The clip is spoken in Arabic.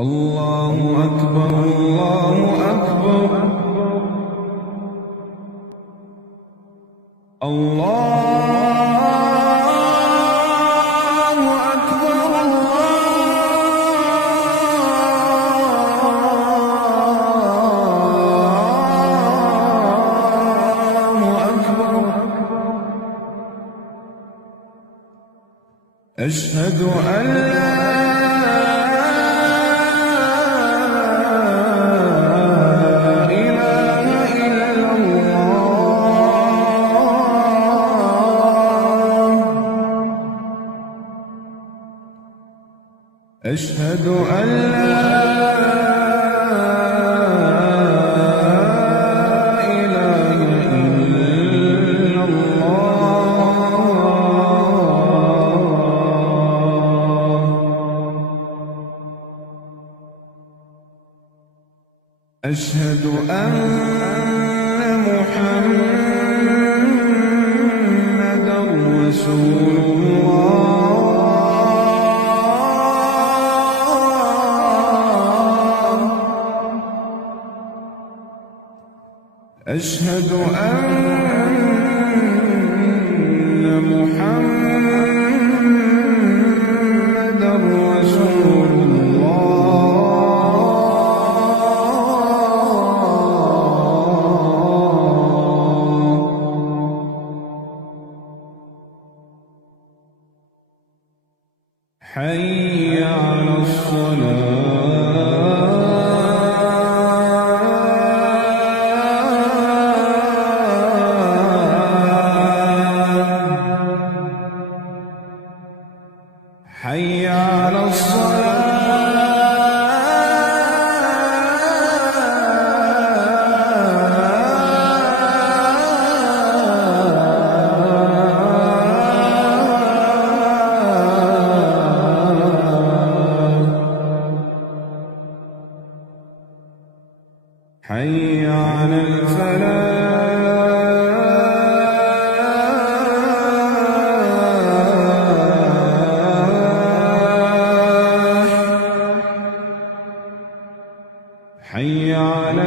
الله أكبر الله أكبر الله أكبر الله أكبر. أشهد أن لا أشهد أن لا إله إلا الله. أشهد أن محمدًا رسول الله. أشهد أن محمدًا رسول الله. حي على الصلاة. حي على حي على الفلاح. حي على